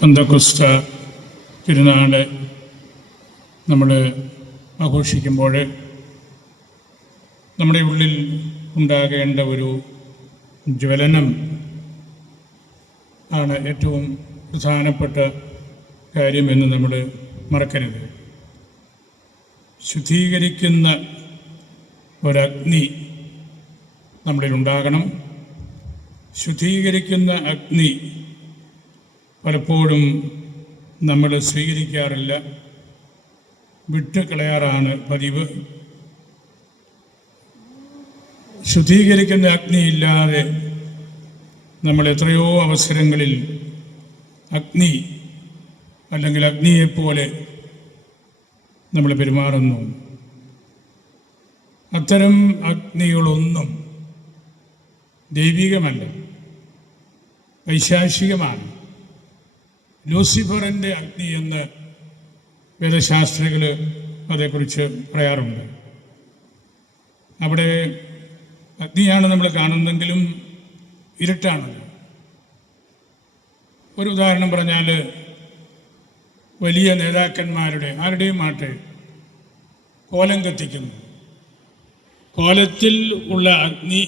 പന്തക്കുസ്ത തിരുനാൾ നമ്മൾ ആഘോഷിക്കുമ്പോൾ നമ്മുടെ ഉള്ളിൽ ഉണ്ടാകേണ്ട ഒരു ജ്വലനം ആണ് ഏറ്റവും പ്രധാനപ്പെട്ട കാര്യമെന്ന് നമ്മൾ മറക്കരുത്. ശുദ്ധീകരിക്കുന്ന ഒരഗ്നി നമ്മളിൽ ഉണ്ടാകണം. ശുദ്ധീകരിക്കുന്ന അഗ്നി പലപ്പോഴും നമ്മൾ സ്വീകരിക്കാറില്ല. വിട്ട് കളയാറാണ് പതിവ്. ശുദ്ധീകരിക്കുന്ന അഗ്നിയില്ലാതെ നമ്മൾ എത്രയോ അവസരങ്ങളിൽ അഗ്നി അല്ലെങ്കിൽ അഗ്നിയെപ്പോലെ നമ്മൾ പെരുമാറുന്നു. അത്തരം അഗ്നികളൊന്നും ദൈവികമല്ല വൈശാസികമാണ് ലൂസിഫറിന്റെ അഗ്നി എന്ന് വേദശാസ്ത്രികൾ അതേക്കുറിച്ച് പറയാറുണ്ട്. അവിടെ അഗ്നിയാണ് നമ്മൾ കാണുന്നെങ്കിലും ഇരുട്ടാണ് ഒരു ഉദാഹരണം പറഞ്ഞാൽ വലിയ നേതാക്കന്മാരുടെ ആരുടെയും ആട്ടെ കോലം കത്തിക്കുന്നു. കോലത്തിൽ ഉള്ള അഗ്നി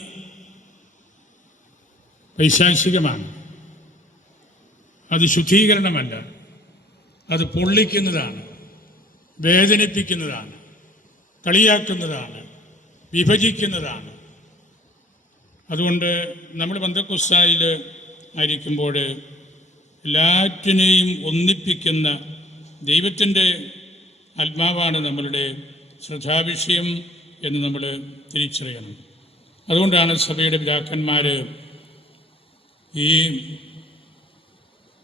വൈശാസികമാണ് അത് ശുദ്ധീകരണമല്ല. അത് പൊള്ളിക്കുന്നതാണ് വേദനിപ്പിക്കുന്നതാണ് കളിയാക്കുന്നതാണ് വിഭജിക്കുന്നതാണ്. അതുകൊണ്ട് നമ്മൾ ബന്ധക്കുസ്തായിൽ ആയിരിക്കുമ്പോൾ എല്ലാറ്റിനെയും ഒന്നിപ്പിക്കുന്ന ദൈവത്തിന്റെ ആത്മാവാണ് നമ്മളുടെ ശ്രദ്ധാവിഷയം എന്ന് നമ്മൾ തിരിച്ചറിയണം. അതുകൊണ്ടാണ് സഭയുടെ പിതാക്കന്മാർ ഈ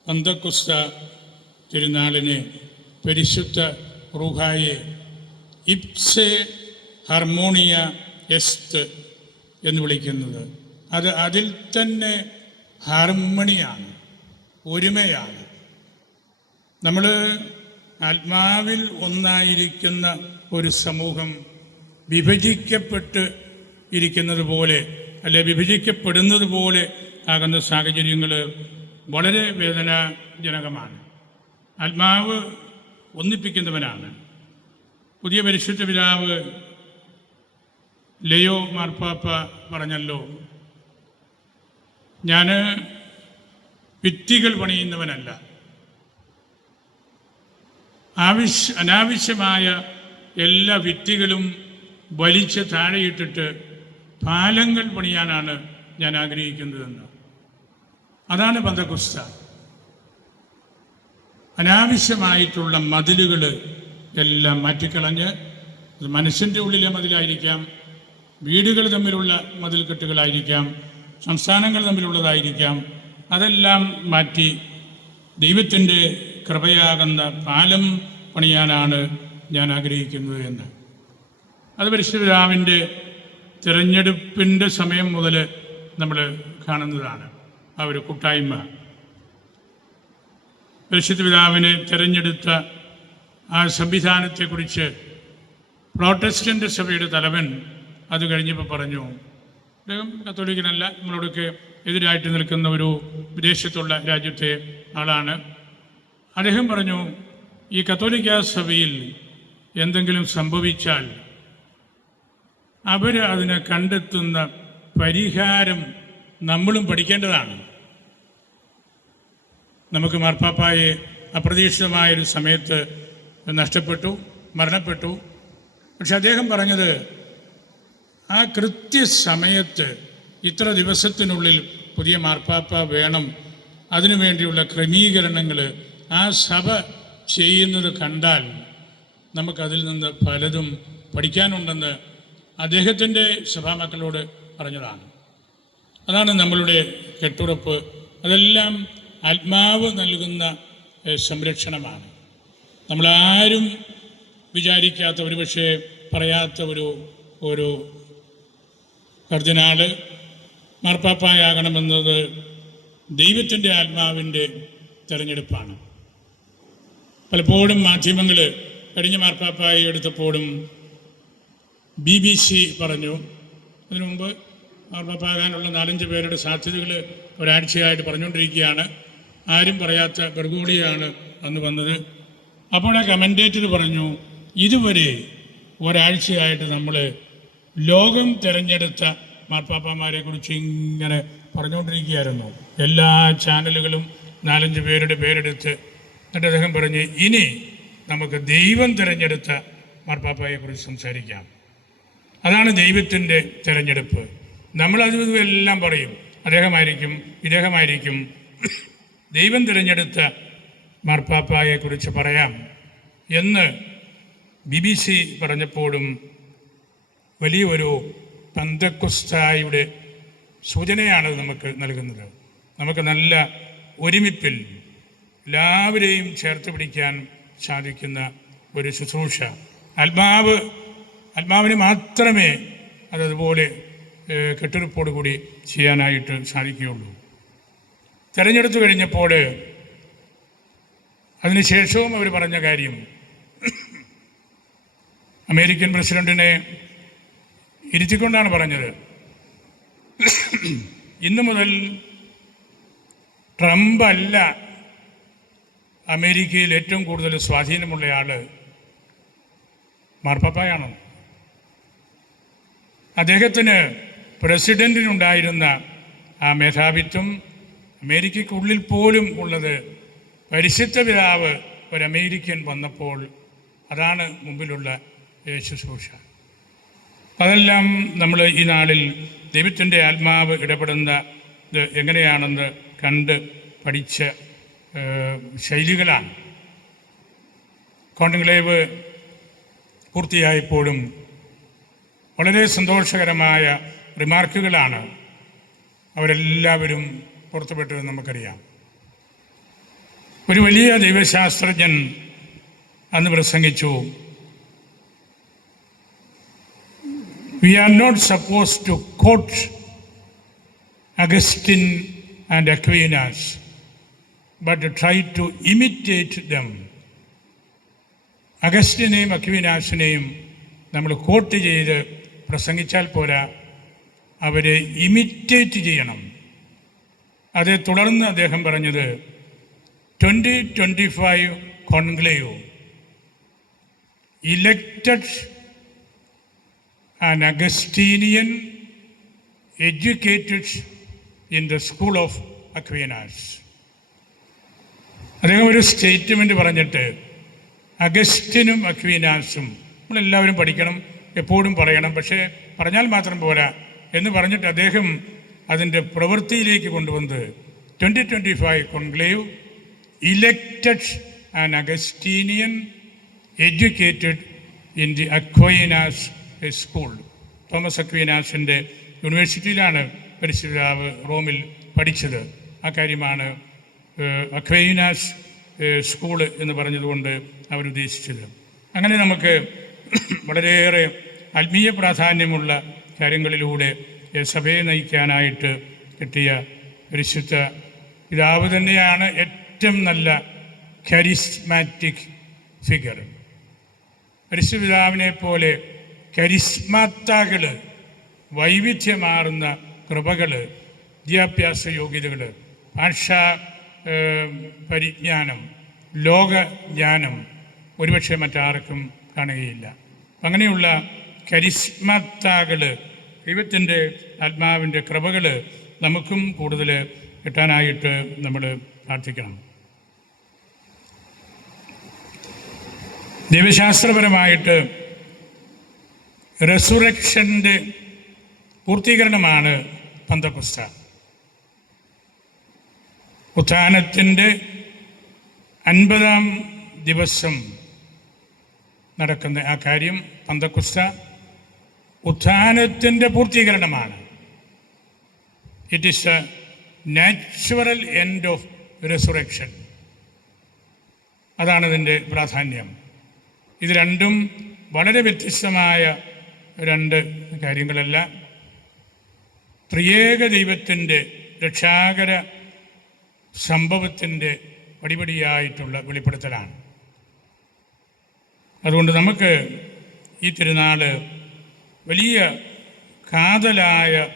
പന്തക്കുസ്ത തിരുനാളിനെ പരിശുദ്ധ റൂഹായെ ഇപ്സെ ഹാർമോണിയ എസ്ത് എന്ന് വിളിക്കുന്നത്. അത് അതിൽ തന്നെ ഹാർമണിയാണ് ഒരുമയാണ്. നമ്മൾ ആത്മാവിൽ ഒന്നായിരിക്കുന്ന ഒരു സമൂഹം വിഭജിക്കപ്പെട്ട് ഇരിക്കുന്നത് പോലെ അല്ലെ വിഭജിക്കപ്പെടുന്നത് പോലെ ആകുന്ന സാഹചര്യങ്ങൾ വളരെ വേദനാജനകമാണ്. ആത്മാവ് ഒന്നിപ്പിക്കുന്നവനാണ്. പുതിയ പരിശുദ്ധ പിതാവ് ലയോ മാർപ്പാപ്പ പറഞ്ഞല്ലോ ഞാൻ ഭിത്തികൾ പണിയുന്നവനല്ല. ആവശ്യ അനാവശ്യമായ എല്ലാ ഭിത്തികളും വലിച്ച് താഴെയിട്ടിട്ട് പാലങ്ങൾ പണിയാനാണ് ഞാൻ ആഗ്രഹിക്കുന്നതെന്ന്. അതാണ് പന്തകുസ്ത അനാവശ്യമായിട്ടുള്ള മതിലുകൾ എല്ലാം മാറ്റിക്കളഞ്ഞ് അത് മനുഷ്യന്റെ ഉള്ളിലെ മതിലായിരിക്കാം വീടുകൾ തമ്മിലുള്ള മതിൽക്കെട്ടുകളായിരിക്കാം സംസ്ഥാനങ്ങൾ തമ്മിലുള്ളതായിരിക്കാം. അതെല്ലാം മാറ്റി ദൈവത്തിന്റെ കൃപയാകുന്ന പാലം പണിയാനാണ് ഞാൻ ആഗ്രഹിക്കുന്നത് എന്ന്. അത് പരിശുദ്ധരാമിന്റെ തിരഞ്ഞെടുപ്പിന്റെ സമയം മുതൽ നമ്മൾ കാണുന്നതാണ്. ആ ഒരു കൂട്ടായ്മ. പരിശുദ്ധ പിതാവിനെ തിരഞ്ഞെടുത്ത ആ സംവിധാനത്തെക്കുറിച്ച് പ്രോട്ടസ്റ്റന്റ് സഭയുടെ തലവൻ അത് കഴിഞ്ഞപ്പോൾ പറഞ്ഞു അദ്ദേഹം കത്തോലിക്കനല്ല നമ്മളോടൊക്കെ എതിരായിട്ട് നിൽക്കുന്ന ഒരു വിദേശത്തുള്ള രാജ്യത്തെ ആളാണ്. അദ്ദേഹം പറഞ്ഞു ഈ കത്തോലിക്ക സഭയിൽ എന്തെങ്കിലും സംഭവിച്ചാൽ അവർ അതിനെ കണ്ടെത്തുന്ന പരിഹാരം നമ്മളും പഠിക്കേണ്ടതാണ്. നമുക്ക് മാർപ്പാപ്പായെ അപ്രതീക്ഷിതമായൊരു സമയത്ത് നഷ്ടപ്പെട്ടു മരണപ്പെട്ടു. പക്ഷെ അദ്ദേഹം പറഞ്ഞത് ആ കൃത്യസമയത്ത് ഇത്ര ദിവസത്തിനുള്ളിൽ പുതിയ മാർപ്പാപ്പ വേണം. അതിനുവേണ്ടിയുള്ള ക്രമീകരണങ്ങൾ ആ സഭ ചെയ്യുന്നത് കണ്ടാൽ നമുക്കതിൽ നിന്ന് പലതും പഠിക്കാനുണ്ടെന്ന് അദ്ദേഹത്തിന്റെ സഭാമക്കളോട് പറഞ്ഞതാണ്. അതാണ് നമ്മളുടെ കെട്ടുറപ്പ്. അതെല്ലാം ആത്മാവ് നൽകുന്ന സംരക്ഷണമാണ്. നമ്മളാരും വിചാരിക്കാത്ത ഒരു പക്ഷേ പറയാത്ത ഒരു ഒരു കർദിനാൾ മാർപ്പാപ്പായാകണമെന്നത് ദൈവത്തിന്റെ ആത്മാവിന്റെ തിരഞ്ഞെടുപ്പാണ്. പലപ്പോഴും മാധ്യമങ്ങൾ കഴിഞ്ഞ മാർപ്പാപ്പായി എടുത്തപ്പോഴും ബി ബി സി പറഞ്ഞു. അതിനു മുമ്പ് മാർപ്പാപ്പാകാനുള്ള നാലഞ്ച് പേരുടെ സാധ്യതകൾ ഒരാഴ്ചയായിട്ട് പറഞ്ഞുകൊണ്ടിരിക്കുകയാണ്. ആരും പറയാത്ത ഗർഗോളിയാണ് അന്ന് വന്നത്. അപ്പോൾ ആ കമന്റേറ്റർ പറഞ്ഞു ഇതുവരെ ഒരാഴ്ചയായിട്ട് നമ്മൾ ലോകം തിരഞ്ഞെടുത്ത മാർപ്പാപ്പമാരെ കുറിച്ച് ഇങ്ങനെ പറഞ്ഞുകൊണ്ടിരിക്കുകയായിരുന്നു. എല്ലാ ചാനലുകളും നാലഞ്ച് പേരുടെ പേരെടുത്ത് എന്നിട്ട് അദ്ദേഹം പറഞ്ഞ് ഇനി നമുക്ക് ദൈവം തിരഞ്ഞെടുത്ത മാർപ്പാപ്പയെക്കുറിച്ച് സംസാരിക്കാം. അതാണ് ദൈവത്തിന്റെ തിരഞ്ഞെടുപ്പ്. നമ്മളത് എല്ലാം പറയും. അദ്ദേഹമായിരിക്കും ഇദ്ദേഹമായിരിക്കും. ദൈവം തിരഞ്ഞെടുത്ത മാർപ്പാപ്പായെക്കുറിച്ച് പറയാം എന്ന് ബി ബി സി പറഞ്ഞപ്പോഴും വലിയൊരു പന്തക്കുസ്തായുടെ സൂചനയാണ് നമുക്ക് നൽകുന്നത്. നമുക്ക് നല്ല ഒരുമിപ്പിൽ എല്ലാവരെയും ചേർത്ത് പിടിക്കാൻ സാധിക്കുന്ന ഒരു ശുശ്രൂഷ. ആത്മാവ് ആത്മാവിന് മാത്രമേ അതതുപോലെ ഏഹ്, കെട്ടുറപ്പോടു കൂടി ചെയ്യാനായിട്ട് സാധിക്കുകയുള്ളൂ. തെരഞ്ഞെടുത്തു കഴിഞ്ഞപ്പോൾ അതിനുശേഷവും അവർ പറഞ്ഞ കാര്യം അമേരിക്കൻ പ്രസിഡന്റിനെ ഇരുത്തിക്കൊണ്ടാണ് പറഞ്ഞത്. ഇന്നു മുതൽ ട്രംപ് അല്ല അമേരിക്കയിൽ ഏറ്റവും കൂടുതൽ സ്വാധീനമുള്ള ആൾ മാർപ്പാപ്പയാണ്. അദ്ദേഹത്തിന് പ്രസിഡന്റിനുണ്ടായിരുന്ന ആ മേധാവിത്വം അമേരിക്കയ്ക്കുള്ളിൽ പോലും ഉള്ളത് പരിശുദ്ധ പിതാവ് ഒരു അമേരിക്കൻ വന്നപ്പോൾ അതാണ് മുമ്പിലുള്ള ശുശ്രൂഷ അതെല്ലാം നമ്മൾ ഈ നാളിൽ ദൈവത്തിന്റെ ആത്മാവ് ഇടപെടുന്ന ഇത് എങ്ങനെയാണെന്ന് കണ്ട് പഠിച്ച ശൈലികളാണ്. ശൈലികളാണ് ലൈവ് പൂർത്തിയായപ്പോഴും വളരെ സന്തോഷകരമായ റിമാർക്കുകളാണ്. അവരെല്ലാവരും പുറത്തുവിട്ടത് നമുക്കറിയാം. ഒരു വലിയ ദൈവശാസ്ത്രജ്ഞൻ അന്ന് പ്രസംഗിച്ചു we are not supposed to quote Augustine and Aquinas but try to imitate them അഗസ്റ്റിനെയും അക്വീനാസിനെയും നമ്മൾ കോട്ട് ചെയ്ത് പ്രസംഗിച്ചാൽ പോരാ. അവരെ ഇമിറ്റേറ്റ് ചെയ്യണം. അതേ തുടർന്ന് അദ്ദേഹം പറഞ്ഞത് twenty twenty five conclave. Elected an Augustinian educated in the school of Aquinas അദ്ദേഹം ഒരു സ്റ്റേറ്റ്മെന്റ് പറഞ്ഞിട്ട് അഗസ്റ്റിനും അക്വീനാസും നമ്മളെല്ലാവരും പഠിക്കണം എപ്പോഴും പറയണം. പക്ഷേ പറഞ്ഞാൽ മാത്രം പോരാ. എന്ന് പറഞ്ഞിട്ട് അദ്ദേഹം അതിന്റെ പ്രവൃത്തിയിലേക്ക് കൊണ്ടുവന്ന് twenty twenty five conclave elected an Augustinian educated in the Aquinas school Thomas അക്വീനാസിന്റെ യൂണിവേഴ്സിറ്റിയിലാണ് പരിശുദ്ധാവ് റോമിൽ പഠിച്ചത്. ആ കാര്യമാണ് അക്വൈനാസ് സ്കൂൾ എന്ന് പറഞ്ഞതുകൊണ്ട് അവരുദ്ദേശിച്ചത്. അങ്ങനെ നമുക്ക് വളരെയേറെ ആത്മീയ പ്രാധാന്യമുള്ള കാര്യങ്ങളിലൂടെ സഭയെ നയിക്കാനായിട്ട് കിട്ടിയ പരിശുദ്ധ പിതാവ് തന്നെയാണ് ഏറ്റവും നല്ല കരിസ്മാറ്റിക് ഫിഗർ പരിശുപിതാവിനെ പോലെ കരിസ്മാത്താകൾ വൈവിധ്യമാർന്ന കൃപകൾ വിദ്യാഭ്യാസ യോഗ്യതകൾ ഭാഷാ പരിജ്ഞാനം ലോകജ്ഞാനം ഒരുപക്ഷെ മറ്റാർക്കും കാണുകയില്ല. അങ്ങനെയുള്ള കരിസ്മാത്താകൾ ദൈവത്തിന്റെ ആത്മാവിന്റെ കൃപകൾ നമുക്കും കൂടുതൽ കിട്ടാനായിട്ട് നമ്മൾ പ്രാർത്ഥിക്കണം. ദൈവശാസ്ത്രപരമായിട്ട് റെസുറക്ഷന്റെ പൂർത്തീകരണമാണ് പന്തക്കുസ്ത. ഉത്ഥാനത്തിന്റെ അൻപതാം ദിവസം നടക്കുന്ന ആ കാര്യം പന്തക്കുസ്ത ഉത്ഥാനത്തിന്റെ പൂർത്തീകരണമാണ്. It is a natural end of resurrection അതാണ് ഇതിന്റെ പ്രാധാന്യം. ഇത് രണ്ടും വളരെ വ്യത്യസ്തമായ രണ്ട് കാര്യങ്ങളല്ല. ത്രിയേക ദൈവത്തിന്റെ രക്ഷാകര സംഭവത്തിന്റെ പടിപടിയായിട്ടുള്ള വെളിപ്പെടുത്തലാണ്. അതുകൊണ്ട് നമുക്ക് ഈ തിരുനാൾ വലിയ കാതലായ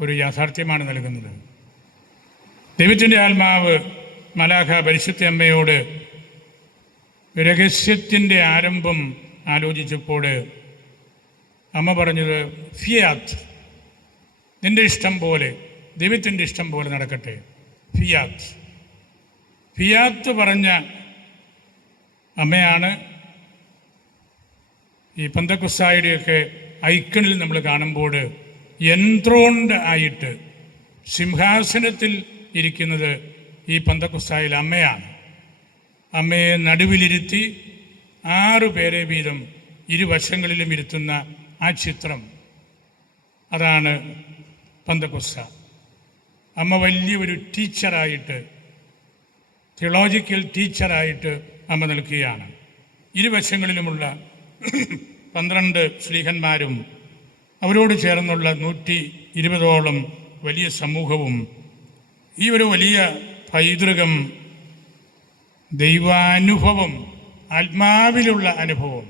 ഒരു യാഥാർത്ഥ്യമാണ് നൽകുന്നത്. ദൈവത്തിന്റെ ആത്മാവ് മലാഖ പരിശുദ്ധ അമ്മയോട് രഹസ്യത്തിന്റെ ആരംഭം ആലോചിച്ചപ്പോൾ അമ്മ പറഞ്ഞത് ഫിയാത്ത് നിന്റെ ഇഷ്ടം പോലെ ദൈവത്തിന്റെ ഇഷ്ടം പോലെ നടക്കട്ടെ. ഫിയാത്ത്. ഫിയാത്ത് പറഞ്ഞ അമ്മയാണ് ഈ പന്തക്കുസായുടെയൊക്കെ ഐക്കണിൽ നമ്മൾ കാണുമ്പോൾ എൻത്രോണ്ട് ആയിട്ട് സിംഹാസനത്തിൽ ഇരിക്കുന്നത് ഈ പന്തക്കുസ്തായിൽ അമ്മയാണ്. അമ്മയെ നടുവിലിരുത്തി ആറു പേരെ വീതം ഇരുവശങ്ങളിലും ഇരുത്തുന്ന ആ ചിത്രം. അതാണ് പന്തക്കുസ്ത. അമ്മ വലിയൊരു ടീച്ചറായിട്ട് തിയോളജിക്കൽ ടീച്ചറായിട്ട് അമ്മ നിൽക്കുകയാണ്. ഇരുവശങ്ങളിലുമുള്ള പന്ത്രണ്ട് ശ്ലീഹന്മാരും അവരോട് ചേർന്നുള്ള നൂറ്റി ഇരുപതോളം വലിയ സമൂഹവും ഈ ഒരു വലിയ പൈതൃകം ദൈവാനുഭവം ആത്മാവിലുള്ള അനുഭവം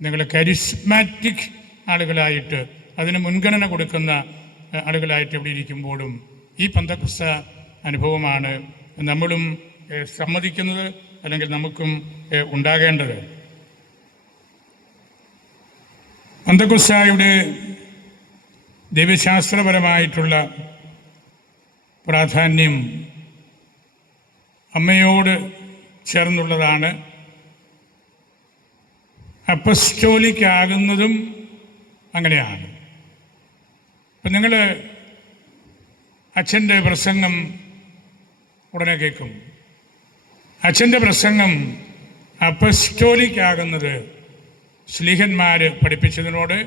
നിങ്ങൾ കരിസ്മാറ്റിക് ആളുകളായിട്ട് അതിന് മുൻഗണന കൊടുക്കുന്ന ആളുകളായിട്ട് ഇവിടെ ഇരിക്കുമ്പോഴും ഈ പന്തക്രിസ്ത അനുഭവമാണ് നമ്മളും സമ്മതിക്കുന്നത് അല്ലെങ്കിൽ നമുക്കും ഉണ്ടാകേണ്ടത്. പന്തക്കുസ്തായുടെ ദൈവശാസ്ത്രപരമായിട്ടുള്ള പ്രാധാന്യം അമ്മയോട് ചേർന്നുള്ളതാണ്. അപ്പസ്റ്റോലിക്കാകുന്നതും അങ്ങനെയാണ്. ഇപ്പം നിങ്ങൾ അച്ഛന്റെ പ്രസംഗം ഉടനെ കേൾക്കും. അച്ഛന്റെ പ്രസംഗം അപ്പസ്റ്റോലിക് ആകുന്നത് സ്ലീഹന്മാർ പഠിപ്പിച്ചതിനോട്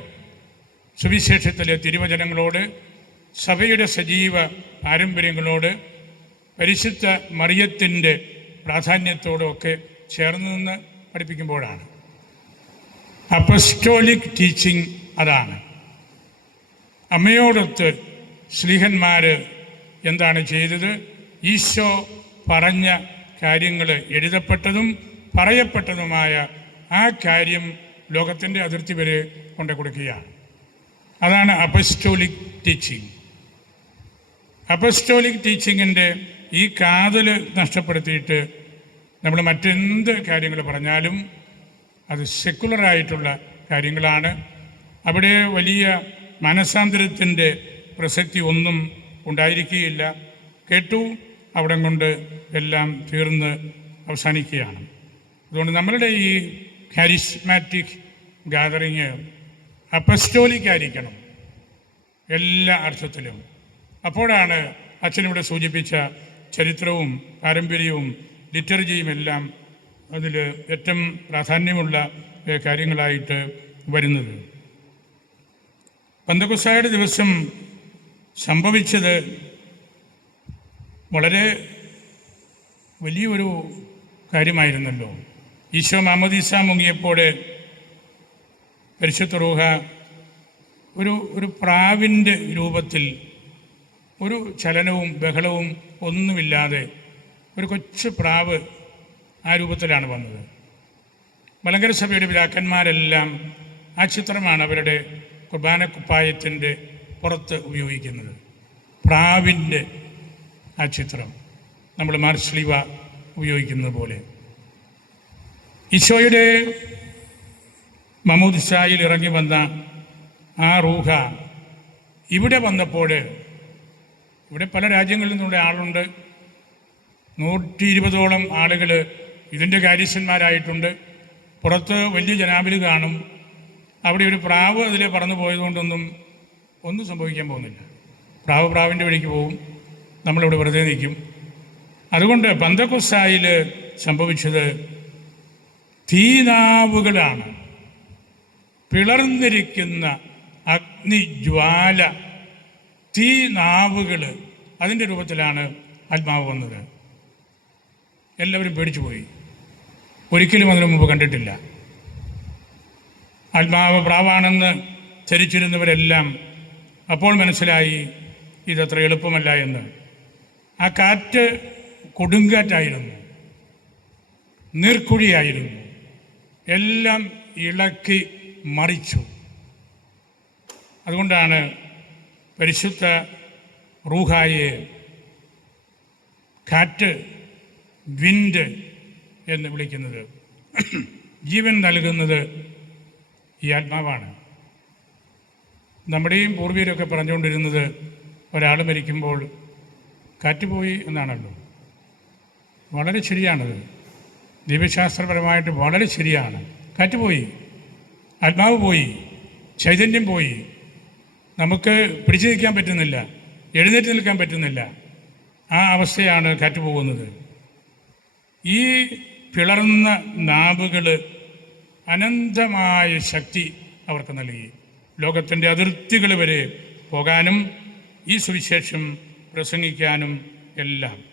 സുവിശേഷത്തിലെ തിരുവചനങ്ങളോട് സഭയുടെ സജീവ പാരമ്പര്യങ്ങളോട് പരിശുദ്ധ മറിയത്തിന്റെ പ്രാധാന്യത്തോടൊക്കെ ചേർന്ന് നിന്ന് പഠിപ്പിക്കുമ്പോഴാണ്. അപ്പസ്റ്റോലിക് ടീച്ചിങ് അതാണ്. അമ്മയോടൊത്ത് ശ്ലീഹന്മാർ എന്താണ് ചെയ്തത്? ഈശോ പറഞ്ഞ കാര്യങ്ങൾ എഴുതപ്പെട്ടതും പറയപ്പെട്ടതുമായ ആ കാര്യം ലോകത്തിന്റെ അതിർത്തി വരെ കൊണ്ടു കൊടുക്കുകയാണ് അതാണ് അപ്പസ്റ്റോലിക് ടീച്ചിങ് അപ്പസ്റ്റോലിക് ടീച്ചിങ്ങിന്റെ ഈ കാതൽ നഷ്ടപ്പെടുത്തിയിട്ട് നമ്മൾ മറ്റെന്ത് കാര്യങ്ങൾ പറഞ്ഞാലും അത് സെക്കുലറായിട്ടുള്ള കാര്യങ്ങളാണ്. അവിടെ വലിയ മനസാന്തരത്തിന്റെ പ്രസക്തി ഒന്നും ഉണ്ടായിരിക്കുകയില്ല. കേട്ടു അവിടം കൊണ്ട് എല്ലാം തീർന്ന് അവസാനിക്കുകയാണ്. അതുകൊണ്ട് നമ്മളുടെ ഈ ഹാരിസ്മാറ്റിക് ഗാദറിങ് അപ്പസ്റ്റോലിക് ആയിരിക്കണം. എല്ലാ അർത്ഥത്തിലും. അപ്പോഴാണ് അച്ഛനിവിടെ സൂചിപ്പിച്ച ചരിത്രവും പാരമ്പര്യവും ലിറ്റർജിയും എല്ലാം അതിൽ ഏറ്റവും പ്രാധാന്യമുള്ള കാര്യങ്ങളായിട്ട് വരുന്നത്. പന്തകുസായുടെ ദിവസം സംഭവിച്ചത് വളരെ വലിയൊരു കാര്യമായിരുന്നല്ലോ. ഈശോ മാമദീസ മുങ്ങിയപ്പോൾ പരിശുദ്ധ റൂഹ ഒരു ഒരു പ്രാവിന്റെ രൂപത്തിൽ ഒരു ചലനവും ബഹളവും ഒന്നുമില്ലാതെ ഒരു കൊച്ചു പ്രാവ് ആ രൂപത്തിലാണ് വന്നത്. മലങ്കര സഭയുടെ പിതാക്കന്മാരെല്ലാം ആ ചിത്രമാണ് അവരുടെ കുർബാന കുപ്പായത്തിന്റെ പുറത്ത് ഉപയോഗിക്കുന്നത്. പ്രാവിന്റെ ആ ചിത്രം നമ്മൾ മാർസ്ലിവ ഉപയോഗിക്കുന്നത് പോലെ. ഈശോയുടെ മമൂദ് ഷായിൽ ഇറങ്ങി വന്ന ആ റൂഹ ഇവിടെ വന്നപ്പോൾ ഇവിടെ പല രാജ്യങ്ങളിൽ നിന്നുള്ള ആളുണ്ട്. നൂറ്റി ഇരുപതോളം ആളുകൾ ഇതിന്റെ കാര്യസ്ഥന്മാരായിട്ടുണ്ട്. പുറത്ത് വലിയ ജനാബിൽ കാണും. അവിടെ ഒരു പ്രാവ് അതിൽ പറന്നു പോയതുകൊണ്ടൊന്നും ഒന്നും സംഭവിക്കാൻ പോകുന്നില്ല. പ്രാവ് പ്രാവിന്റെ വഴിക്ക് പോകും നമ്മളിവിടെ വെറുതെ നിൽക്കും. അതുകൊണ്ട് പന്തക്കുസായിൽ സംഭവിച്ചത് തീനാവുകളാണ്. പിളർന്നിരിക്കുന്ന അഗ്നിജ്വാല തീനാവുകൾ അതിന്റെ രൂപത്തിലാണ് ആത്മാവ് വന്നത്. എല്ലാവരും പേടിച്ചു പോയി. ഒരിക്കലും അതിനു മുമ്പ് കണ്ടിട്ടില്ല. ആത്മാവ് പ്രാവാണെന്ന് ധരിച്ചിരുന്നവരെല്ലാം അപ്പോൾ മനസ്സിലായി ഇതത്ര എളുപ്പമല്ല എന്ന്. ആ കാറ്റ് കൊടുങ്കാറ്റായിരുന്നു. നീർക്കുഴിയായിരുന്നു. എല്ലാം ഇളക്കി മറിച്ചു. അതുകൊണ്ടാണ് പരിശുദ്ധ റൂഹായെ കാറ്റ് വിൻഡ് എന്ന് വിളിക്കുന്നത്. ജീവൻ നൽകുന്നത് ഈ ആത്മാവാണ്. നമ്മുടെയും പൂർവീരൊക്കെ പറഞ്ഞുകൊണ്ടിരുന്നത് ഒരാൾ മരിക്കുമ്പോൾ കാറ്റ് പോയി എന്നാണല്ലോ. വളരെ ശരിയാണത്. ദൈവശാസ്ത്രപരമായിട്ട് വളരെ ശരിയാണ്. കാറ്റ് പോയി ആത്മാവ് പോയി. ചൈതന്യം പോയി. നമുക്ക് പിടിച്ചു നിൽക്കാൻ പറ്റുന്നില്ല. എഴുന്നേറ്റ് നിൽക്കാൻ പറ്റുന്നില്ല. ആ അവസ്ഥയാണ് കാറ്റ് പോകുന്നത് ഈ പിളർന്ന നാവുകൾ അനന്തമായ ശക്തി അവർക്ക് നൽകി. ലോകത്തിന്റെ അതിർത്തികൾ വരെ പോകാനും ഈ സുവിശേഷം പ്രസംഗിക്കാനും എല്ലാം.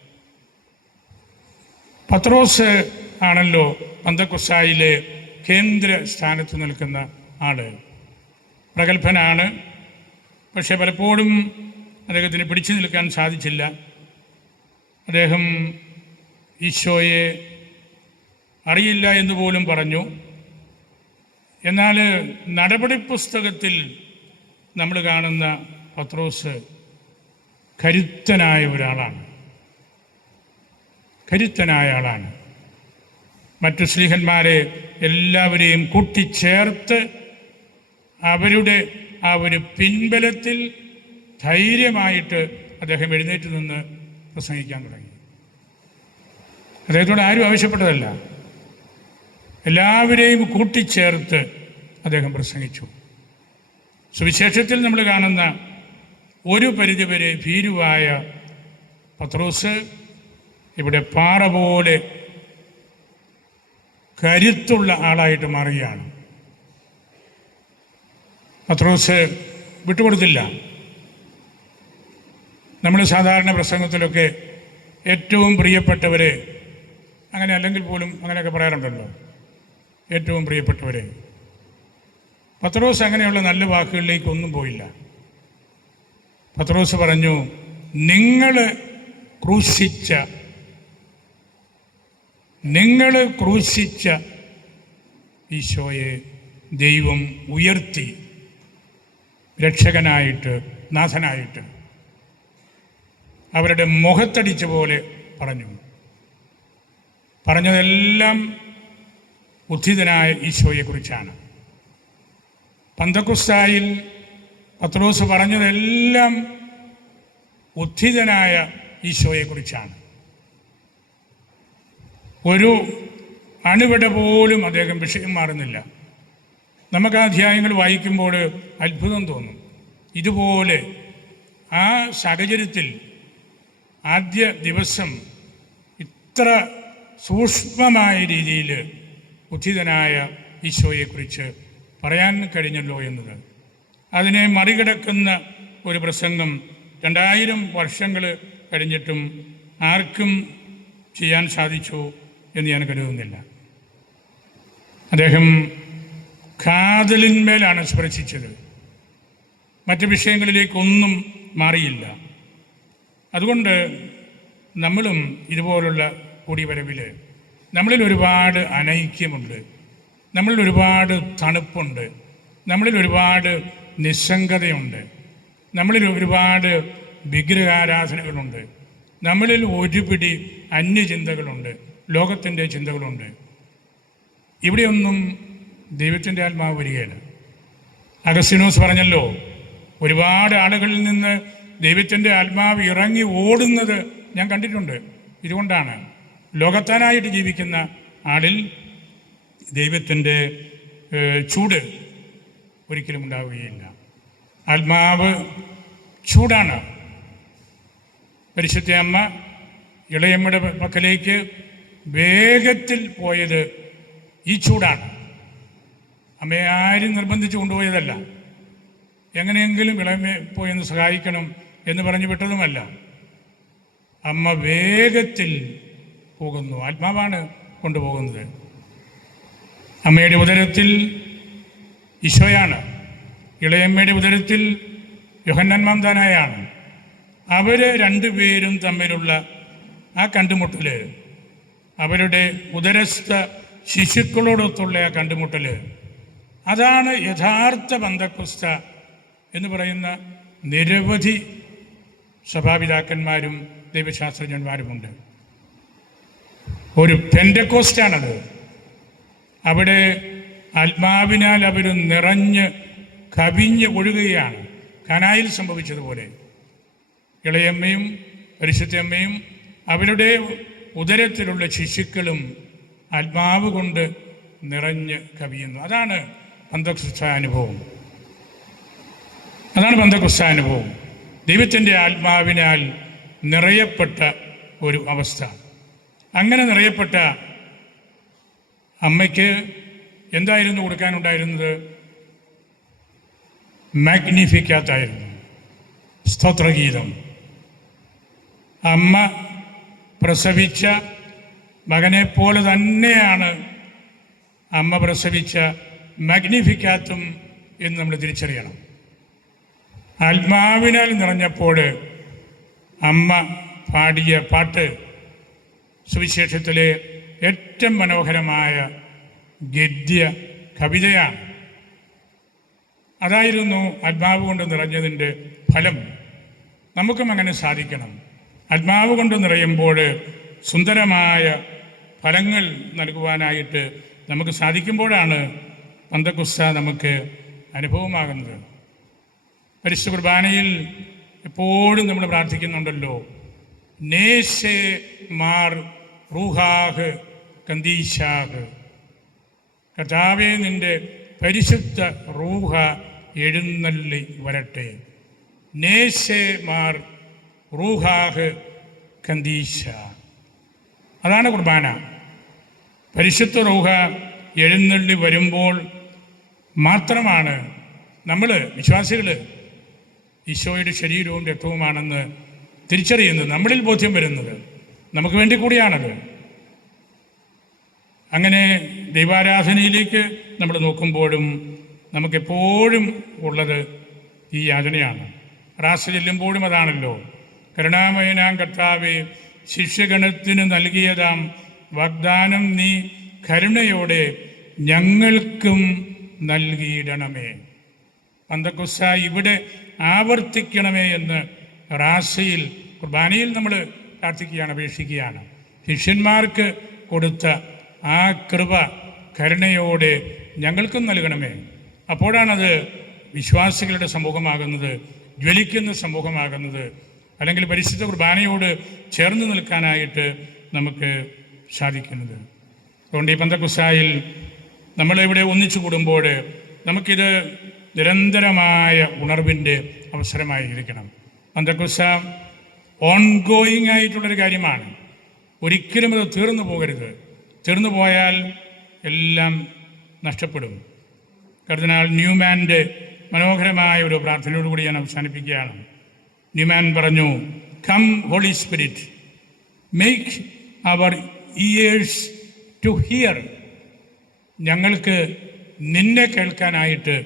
പത്രോസ് ആണല്ലോ പന്തക്കുസായിലെ കേന്ദ്ര സ്ഥാനത്ത് നിൽക്കുന്ന ആൾ. പ്രഗത്ഭനാണ്. പക്ഷെ പലപ്പോഴും അദ്ദേഹത്തിന് പിടിച്ചു നിൽക്കാൻ സാധിച്ചില്ല. അദ്ദേഹം ഈശോയെ അറിയില്ല എന്ന് പോലും പറഞ്ഞു. എന്നാൽ നടപടി പുസ്തകത്തിൽ നമ്മൾ കാണുന്ന പത്രോസ് കരുത്തനായ ഒരാളാണ്. കരുത്തനായ ആളാണ്. മറ്റു സ്ത്രീഹന്മാരെ എല്ലാവരെയും കൂട്ടിച്ചേർത്ത് അവരുടെ ആ ഒരു പിൻബലത്തിൽ ധൈര്യമായിട്ട് അദ്ദേഹം എഴുന്നേറ്റ് നിന്ന് പ്രസംഗിക്കാൻ തുടങ്ങി. അദ്ദേഹത്തോട് ആരും ആവശ്യപ്പെട്ടതല്ല. എല്ലാവരെയും കൂട്ടിച്ചേർത്ത് അദ്ദേഹം പ്രസംഗിച്ചു. സുവിശേഷത്തിൽ നമ്മൾ കാണുന്ന ഒരു പരിധിവരെ ഭീരുവായ പത്രോസ് ഇവിടെ പാറ പോലെ കരുത്തുള്ള ആളായിട്ട് മാറുകയാണ്. പത്രോസ് വിട്ടുകൊടുത്തില്ല. നമ്മൾ സാധാരണ പ്രസംഗത്തിലൊക്കെ ഏറ്റവും പ്രിയപ്പെട്ടവരെ അങ്ങനെ അല്ലെങ്കിൽ പോലും അങ്ങനെയൊക്കെ പറയാറുണ്ടല്ലോ. ഏറ്റവും പ്രിയപ്പെട്ടവരെ. പത്രോസ് അങ്ങനെയുള്ള നല്ല വാക്കുകളിലേക്കൊന്നും പോയില്ല. പത്രോസ് പറഞ്ഞു നിങ്ങൾ ക്രൂശിച്ച നിങ്ങൾ ക്രൂശിച്ച ഈശോയെ ദൈവം ഉയർത്തി രക്ഷകനായിട്ട് നാഥനായിട്ട് അവരുടെ മുഖത്തടിച്ച പോലെ പറഞ്ഞു. പറഞ്ഞതെല്ലാം ഉദ്ധിതനായ ഈശോയെക്കുറിച്ചാണ്. പന്തക്കുസ്തായിൽ പത്രോസ് പറഞ്ഞതെല്ലാം ഉദ്ധിതനായ ഈശോയെക്കുറിച്ചാണ്. ഒരു അണുവിട പോലും അദ്ദേഹം വിഷയം മാറുന്നില്ല. നമുക്ക് ആ അധ്യായങ്ങൾ വായിക്കുമ്പോൾ അത്ഭുതം തോന്നും. ഇതുപോലെ ആ സാഹചര്യത്തിൽ ആദ്യ ദിവസം ഇത്ര സൂക്ഷ്മമായ രീതിയിൽ ഉദ്ധിതനായ ഈശോയെക്കുറിച്ച് പറയാൻ കഴിഞ്ഞല്ലോ എന്നത്. അതിനെ മറികടക്കുന്ന ഒരു പ്രസംഗം രണ്ടായിരം വർഷങ്ങൾ കഴിഞ്ഞിട്ടും ആർക്കും ചെയ്യാൻ സാധിച്ചു. എന്ന് ഞാൻ കരുതുന്നില്ല. അദ്ദേഹം കാതലിന്മേലാണ് സ്പർശിച്ചത്. മറ്റ് വിഷയങ്ങളിലേക്കൊന്നും മാറിയില്ല. അതുകൊണ്ട് നമ്മളും ഇതുപോലുള്ള കൂടിവരവിൽ നമ്മളിൽ ഒരുപാട് അനൈക്യമുണ്ട്. നമ്മളിൽ ഒരുപാട് തണുപ്പുണ്ട്. നമ്മളിൽ ഒരുപാട് നിസ്സംഗതയുണ്ട്. നമ്മളിൽ ഒരുപാട് വിഗ്രഹാരാധനകളുണ്ട്. നമ്മളിൽ ഒരു പിടി അന്യചിന്തകളുണ്ട്. ലോകത്തിന്റെ ചിന്തകളുണ്ട്. ഇവിടെയൊന്നും ദൈവത്തിന്റെ ആത്മാവ് വരികയില്ല. അഗസ്റ്റിനോസ് പറഞ്ഞല്ലോ ഒരുപാട് ആളുകളിൽ നിന്ന് ദൈവത്തിന്റെ ആത്മാവ് ഇറങ്ങി ഓടുന്നത് ഞാൻ കണ്ടിട്ടുണ്ട്. ഇതുകൊണ്ടാണ് ലോകത്താനായിട്ട് ജീവിക്കുന്ന ആളിൽ ദൈവത്തിന്റെ ചൂട് ഒരിക്കലും ഉണ്ടാവുകയില്ല. ആത്മാവ് ചൂടാണ്. പരിശുദ്ധ അമ്മ ഇളയമ്മയുടെ പക്കലേക്ക് വേഗത്തിൽ പോയത് ഈ ചൂടാണ്. അമ്മയെ ആരും നിർബന്ധിച്ച് കൊണ്ടുപോയതല്ല. എങ്ങനെയെങ്കിലും ഇളയമ്മയെ പോയെന്ന് സഹായിക്കണം എന്ന് പറഞ്ഞു വിട്ടതുമല്ല. അമ്മ വേഗത്തിൽ പോകുന്നു. ആത്മാവാണ് കൊണ്ടുപോകുന്നത്. അമ്മയുടെ ഉദരത്തിൽ ഈശോയാണ്. ഇളയമ്മയുടെ ഉദരത്തിൽ യുഹന്നന്മാന്താനായാണ് അവർ രണ്ടുപേരും തമ്മിലുള്ള ആ കണ്ടുമുട്ടൽ അവരുടെ ഉദരസ്ഥ ശിശുക്കളോടൊത്തുള്ള ആ കണ്ടുമുട്ടൽ അതാണ് യഥാർത്ഥ ബന്ധക്കുസ്ത എന്ന് പറയുന്ന നിരവധി സഭാപിതാക്കന്മാരും ദൈവശാസ്ത്രജ്ഞന്മാരുമുണ്ട്. ഒരു പെൻഡക്കോസ്റ്റാണത്. അവിടെ ആത്മാവിനാൽ അവർ നിറഞ്ഞ് കവിഞ്ഞ് ഒഴുകുകയാണ്. കനായിൽ സംഭവിച്ചതുപോലെ. ഇളയമ്മയും പരിശുദ്ധയമ്മയും അവരുടെ ഉദരത്തിലുള്ള ശിശുക്കളും ആത്മാവ് കൊണ്ട് നിറഞ്ഞ് കവിയുന്നു. അതാണ് അനുഭവം അതാണ് അനുഭവം ദൈവത്തിന്റെ ആത്മാവിനാൽ നിറയപ്പെട്ട ഒരു അവസ്ഥ. അങ്ങനെ നിറയപ്പെട്ട അമ്മയ്ക്ക് എന്തായിരുന്നു കൊടുക്കാനുണ്ടായിരുന്നത്? മാഗ്നിഫിക്കാത്തായിരുന്നു സ്തോത്രഗീതം. അമ്മ പ്രസവിച്ച മകനെപ്പോലെ തന്നെയാണ് അമ്മ പ്രസവിച്ച മഗ്നിഫിക്കാത്തും എന്ന് നമ്മൾ തിരിച്ചറിയണം. ആത്മാവിനാൽ നിറഞ്ഞപ്പോൾ അമ്മ പാടിയ പാട്ട് സുവിശേഷത്തിലെ ഏറ്റവും മനോഹരമായ ഗദ്യ കവിതയാണ്. അതായിരുന്നു ആത്മാവ് കൊണ്ട് നിറഞ്ഞതിന്റെ ഫലം. നമുക്കും അങ്ങനെ സാധിക്കണം. ആത്മാവ് കൊണ്ട് നിറയുമ്പോൾ സുന്ദരമായ ഫലങ്ങൾ നൽകുവാനായിട്ട് നമുക്ക് സാധിക്കുമ്പോഴാണ് പന്തക്കുസ്ത നമുക്ക് അനുഭവമാകുന്നത്. പരിശുദ്ധ കുർബാനയിൽ എപ്പോഴും നമ്മൾ പ്രാർത്ഥിക്കുന്നുണ്ടല്ലോ. നേശേ മാർ റൂഹാഹ് കന്തീശാഹ് കർത്താവെ നിന്റെ പരിശുദ്ധ റൂഹ എഴുന്നള്ളി വരട്ടെ. നേശേ മാർ റൂഹാഹ് കന്തീശ അതാണ് കുർബാന. പരിശുദ്ധ റൂഹ എഴുന്നള്ളി വരുമ്പോൾ മാത്രമാണ് നമ്മൾ വിശ്വാസികൾ ഈശോയുടെ ശരീരവും രക്തവുമാണെന്ന് തിരിച്ചറിയുന്നത് നമ്മളിൽ ബോധ്യം വരുന്നത്. നമുക്ക് വേണ്ടി കൂടിയാണത്. അങ്ങനെ ദൈവാരാധനയിലേക്ക് നമ്മൾ നോക്കുമ്പോഴും നമുക്കെപ്പോഴും ഉള്ളത് ഈ യാചനയാണ് റാസ് ചെല്ലുമ്പോഴും അതാണല്ലോ. കരുണാമയനാം കർത്താവെ ശിഷ്യഗണത്തിന് നൽകിയതാം വാഗ്ദാനം നീ കരുണയോടെ ഞങ്ങൾക്കും നൽകിയിടണമേ. പന്തക്കുസ ഇവിടെ ആവർത്തിക്കണമേ എന്ന് റാസയിൽ കുർബാനയിൽ നമ്മൾ പ്രാർത്ഥിക്കുകയാണ് അപേക്ഷിക്കുകയാണ്. ശിഷ്യന്മാർക്ക് കൊടുത്ത ആ കൃപ കരുണയോടെ ഞങ്ങൾക്കും നൽകണമേ. അപ്പോഴാണത് വിശ്വാസികളുടെ സമൂഹമാകുന്നത് ജ്വലിക്കുന്ന സമൂഹമാകുന്നത്. അല്ലെങ്കിൽ പരിശുദ്ധ കുർബാനയോട് ചേർന്ന് നിൽക്കാനായിട്ട് നമുക്ക് സാധിക്കുന്നത്. അതുകൊണ്ട് ഈ പന്തക്കുസായിൽ നമ്മളിവിടെ ഒന്നിച്ചു കൂടുമ്പോൾ നമുക്കിത് നിരന്തരമായ ഉണർവിന്റെ അവസരമായിരിക്കണം. പന്തക്കുസ ഓൺഗോയിങ് ആയിട്ടുള്ളൊരു കാര്യമാണ്. ഒരിക്കലും അത് തീർന്നു പോകരുത്. തീർന്നു പോയാൽ എല്ലാം നഷ്ടപ്പെടും. കർദിനാൾ ന്യൂമാന്റെ മനോഹരമായ ഒരു പ്രാർത്ഥനയോടുകൂടി ഞാൻ അവസാനിപ്പിക്കുകയാണ്. ന്യൂമാൻ പറഞ്ഞു come holy spirit make our ears to hear ഞങ്ങൾക്ക് നിന്നെ കേൾക്കാനായിട്ട്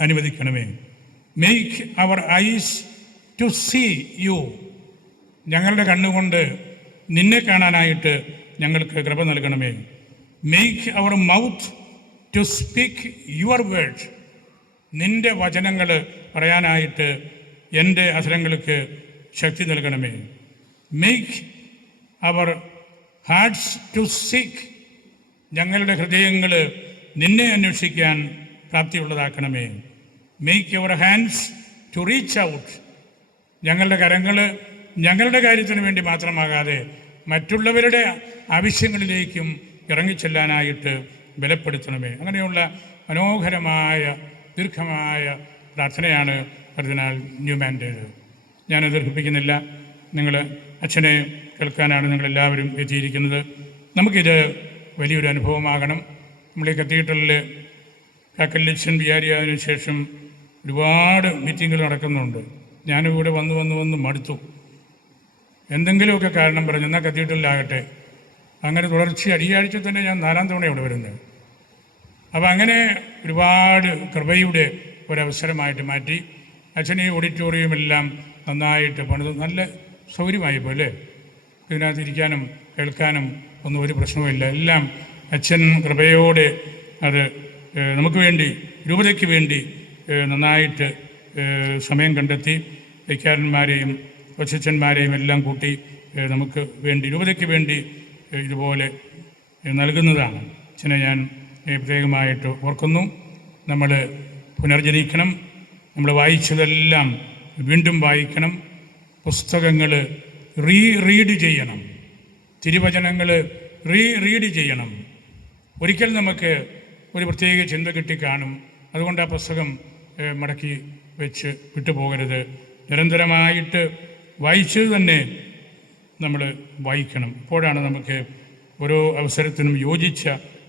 അനുവദിക്കണമേ. Make our eyes to see you ഞങ്ങളുടെ കണ്ണുകൊണ്ട് നിന്നെ കാണാനായിട്ട് ഞങ്ങൾക്ക് കൃപ നൽകണമേ. Make our mouth to speak your word നിന്റെ വചനങ്ങൾ പറയാനായിട്ട് എന്റെ അസുരങ്ങൾക്ക് ശക്തി നൽകണമേ. Make our hearts to seek ഞങ്ങളുടെ ഹൃദയങ്ങൾ നിന്നെ അന്വേഷിക്കാൻ പ്രാപ്തിയുള്ളതാക്കണമേ. Make your hands to reach out ഞങ്ങളുടെ കരങ്ങൾ ഞങ്ങളുടെ കാര്യത്തിന് വേണ്ടി മാത്രമാകാതെ മറ്റുള്ളവരുടെ ആവശ്യങ്ങളിലേക്കും ഇറങ്ങിച്ചെല്ലാനായിട്ട് ബലപ്പെടുത്തണമേ. അങ്ങനെയുള്ള മനോഹരമായ ദീർഘമായ പ്രാർത്ഥനയാണ് കർദിനാൾ ന്യൂമാന്റേത് ഞാൻ ദീർഘിപ്പിക്കുന്നില്ല നിങ്ങൾ അച്ഛനെ കേൾക്കാനാണ് നിങ്ങളെല്ലാവരും എത്തിയിരിക്കുന്നത്. നമുക്കിത് വലിയൊരു അനുഭവമാകണം. നമ്മൾ ഈ കത്തീഡ്രലിൽ കാക്കല്ലച്ചൻ വിചാരിയായതിനു ശേഷം ഒരുപാട് മീറ്റിങ്ങുകൾ നടക്കുന്നുണ്ട്. ഞാനും ഇവിടെ വന്ന് വന്ന് വന്ന് മടുത്തു. എന്തെങ്കിലുമൊക്കെ കാരണം പറഞ്ഞു എന്നാൽ കത്തീഡ്രലിലാകട്ടെ. അങ്ങനെ തുടർച്ച അടിയാഴ്ച തന്നെ ഞാൻ നാലാം തവണ ഇവിടെ വരുന്നത്. അപ്പോൾ അങ്ങനെ ഒരുപാട് കൃപയുടെ ഒരവസരമായിട്ട് മാറ്റി. അച്ഛനെ ഓഡിറ്റോറിയം എല്ലാം നന്നായിട്ട് പണിത് നല്ല സൗകര്യമായിപ്പോൾ അല്ലേ? ഇതിനകത്ത് ഇരിക്കാനും കേൾക്കാനും ഒന്നും ഒരു പ്രശ്നവുമില്ല എല്ലാം അച്ഛൻ കൃപയോടെ അത് നമുക്ക് വേണ്ടി രൂപതയ്ക്ക് വേണ്ടി നന്നായിട്ട് സമയം കണ്ടെത്തി. വൈക്കാരന്മാരെയും കൊച്ചച്ചന്മാരെയും എല്ലാം കൂട്ടി നമുക്ക് വേണ്ടി രൂപതയ്ക്ക് വേണ്ടി ഇതുപോലെ നൽകുന്നതാണ്. അച്ഛനെ ഞാൻ പ്രത്യേകമായിട്ട് ഓർക്കുന്നു. നമ്മൾ പുനർജനിക്കണം. നമ്മൾ വായിച്ചതെല്ലാം വീണ്ടും വായിക്കണം. പുസ്തകങ്ങൾ റീ റീഡ് ചെയ്യണം. തിരുവചനങ്ങൾ റീ റീഡ് ചെയ്യണം. ഒരിക്കൽ നമുക്ക് ഒരു പ്രത്യേക ചിന്ത കിട്ടിക്കാണും അതുകൊണ്ട് ആ പുസ്തകം മടക്കി വെച്ച് വിട്ടുപോകരുത് നിരന്തരമായിട്ട് വായിച്ചത് തന്നെ നമ്മൾ വായിക്കണം. അപ്പോഴാണ് നമുക്ക് ഓരോ അവസരത്തിനും യോജിച്ച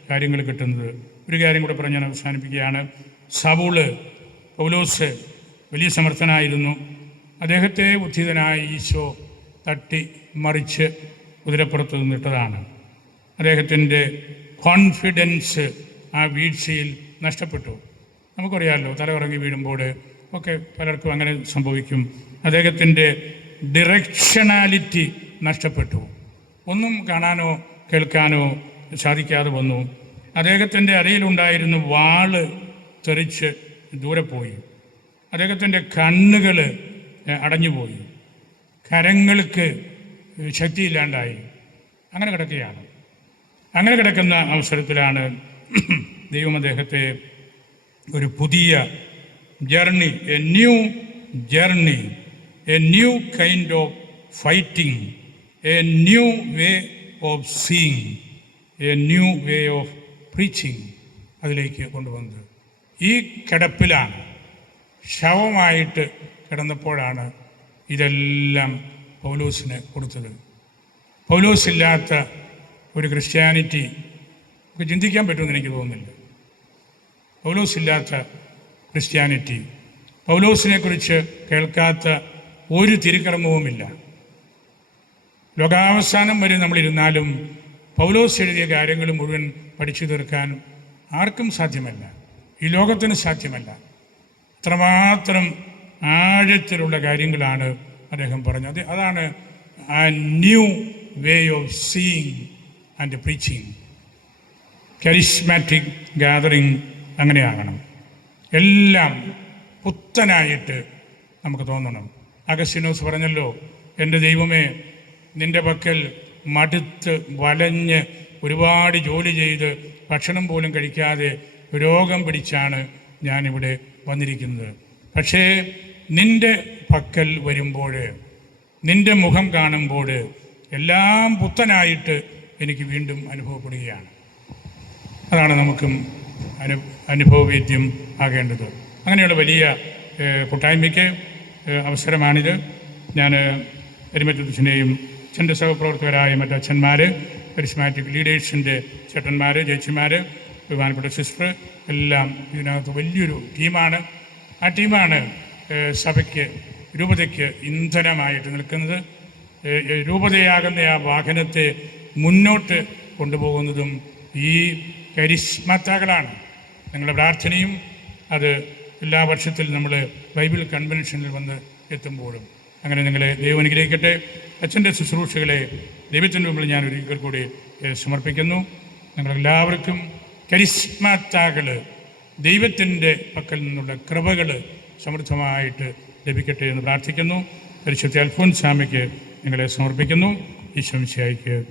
കാര്യങ്ങൾ കിട്ടുന്നത്. ഒരു കാര്യം കൂടെ പറഞ്ഞ് ഞാൻ അവസാനിപ്പിക്കുകയാണ്. സബൂൾ പൗലോസ് വലിയ സമർത്ഥനായിരുന്നു. അദ്ദേഹത്തെ ഉദ്ധിതനായ ഈശോ തട്ടി മറിച്ച് കുതിരപ്പുറത്ത് നിന്നിട്ടതാണ്. അദ്ദേഹത്തിന്റെ കോൺഫിഡൻസ് ആ വീഴ്ചയിൽ നഷ്ടപ്പെട്ടു. നമുക്കറിയാമല്ലോ തലകറങ്ങി വീഴുമ്പോൾ ഒക്കെ പലർക്കും അങ്ങനെ സംഭവിക്കും. അദ്ദേഹത്തിന്റെ ഡിറക്ഷണാലിറ്റി നഷ്ടപ്പെട്ടു. ഒന്നും കാണാനോ കേൾക്കാനോ സാധിക്കാതെ വന്നു. അദ്ദേഹത്തിന്റെ അരയിലുണ്ടായിരുന്ന വാൾ തെറിച്ച് ദൂരെ പോയി. അദ്ദേഹത്തിന്റെ കണ്ണുകൾ അടഞ്ഞുപോയി. കരങ്ങൾക്ക് ശക്തിയില്ലാണ്ടായി. അങ്ങനെ കിടക്കുകയാണ്. അങ്ങനെ കിടക്കുന്ന അവസരത്തിലാണ് ദൈവം അദ്ദേഹത്തെ ഒരു പുതിയ journey a new journey a new kind of fighting a new way of seeing a new way of preaching അതിലേക്ക് കൊണ്ടുവന്നത്. ഈ കിടപ്പിലാണ് ശവമായിട്ട് കിടന്നപ്പോഴാണ് ഇതെല്ലാം പൗലോസിന് കൊടുത്തത്. പൗലോസില്ലാത്ത ഒരു ക്രിസ്ത്യാനിറ്റി നമുക്ക് ചിന്തിക്കാൻ പറ്റുമെന്ന് എനിക്ക് തോന്നുന്നില്ല. പൗലോസില്ലാത്ത ക്രിസ്ത്യാനിറ്റി. പൗലോസിനെ കുറിച്ച് കേൾക്കാത്ത ഒരു തിരുക്കർമ്മവുമില്ല. ലോകാവസാനം വരെ നമ്മളിരുന്നാലും പൗലോസ് എഴുതിയ കാര്യങ്ങൾ മുഴുവൻ പഠിച്ചു തീർക്കാൻ ആർക്കും സാധ്യമല്ല. ഈ ലോകത്തിന് സാധ്യമല്ല. അത്രമാത്രം ആഴത്തിലുള്ള കാര്യങ്ങളാണ് അദ്ദേഹം പറഞ്ഞത്. അതാണ് ആ new way of seeing and preaching charismatic gathering അങ്ങനെയാകണം. എല്ലാം പുത്തനായിട്ട് നമുക്ക് തോന്നണം. അഗസ്റ്റിനോസ് പറഞ്ഞല്ലോ എന്റെ ദൈവമേ നിന്റെ പക്കൽ മടുത്ത് വലഞ്ഞ് ഒരുപാട് ജോലി ചെയ്ത് ഭക്ഷണം പോലും കഴിക്കാതെ രോഗം പിടിച്ചാണ് ഞാനിവിടെ വന്നിരിക്കുന്നത്. പക്ഷേ നിന്റെ പക്കൽ വരുമ്പോൾ നിന്റെ മുഖം കാണുമ്പോൾ എല്ലാം പുത്തനായിട്ട് എനിക്ക് വീണ്ടും അനുഭവപ്പെടുകയാണ്. അതാണ് നമുക്കും അനു അനുഭവവേദ്യം ആകേണ്ടത്. അങ്ങനെയുള്ള വലിയ കൂട്ടായ്മയ്ക്ക് അവസരമാണിത്. ഞാൻ എരുമറ്റത്തിന്റെയും ചെന്റെ സഹപ്രവർത്തകരായ മറ്റ് അച്ഛന്മാർ കരിസ്മാറ്റിക് ലീഡേഴ്സിന്റെ ചേട്ടന്മാർ ചേച്ചിമാർ ബഹുമാനപ്പെട്ട സിസ്റ്റർ എല്ലാം ഇതിനകത്ത് വലിയൊരു ടീമാണ്. ആ ടീമാണ് സഭയ്ക്ക് രൂപതയ്ക്ക് ഇന്ധനമായിട്ട് നിൽക്കുന്നത്. രൂപതയാകുന്ന ആ വാഹനത്തെ മുന്നോട്ട് കൊണ്ടുപോകുന്നതും ഈ കരിസ്മത്താക്കളാണ് നിങ്ങളുടെ പ്രാർത്ഥനയും അത് എല്ലാ വർഷത്തിൽ നമ്മൾ ബൈബിൾ കൺവെൻഷനിൽ വന്ന് എത്തുമ്പോഴും. അങ്ങനെ നിങ്ങളെ ദൈവം അനുഗ്രഹിക്കട്ടെ. അച്ഛന്റെ ശുശ്രൂഷകളെ ദൈവത്തിന്റെ മുമ്പിൽ ഞാൻ ഒരിക്കൽ കൂടി സമർപ്പിക്കുന്നു. നിങ്ങളെല്ലാവർക്കും കരിസ്മാത്താകൾ ദൈവത്തിന്റെ പക്കൽ നിന്നുള്ള കൃപകൾ സമൃദ്ധമായിട്ട് ലഭിക്കട്ടെ എന്ന് പ്രാർത്ഥിക്കുന്നു. പരിശുദ്ധ അൽഫോൻസാമയ്ക്ക് നിങ്ങളെ സമർപ്പിക്കുന്നു. ഈശ്വംശായിക്ക്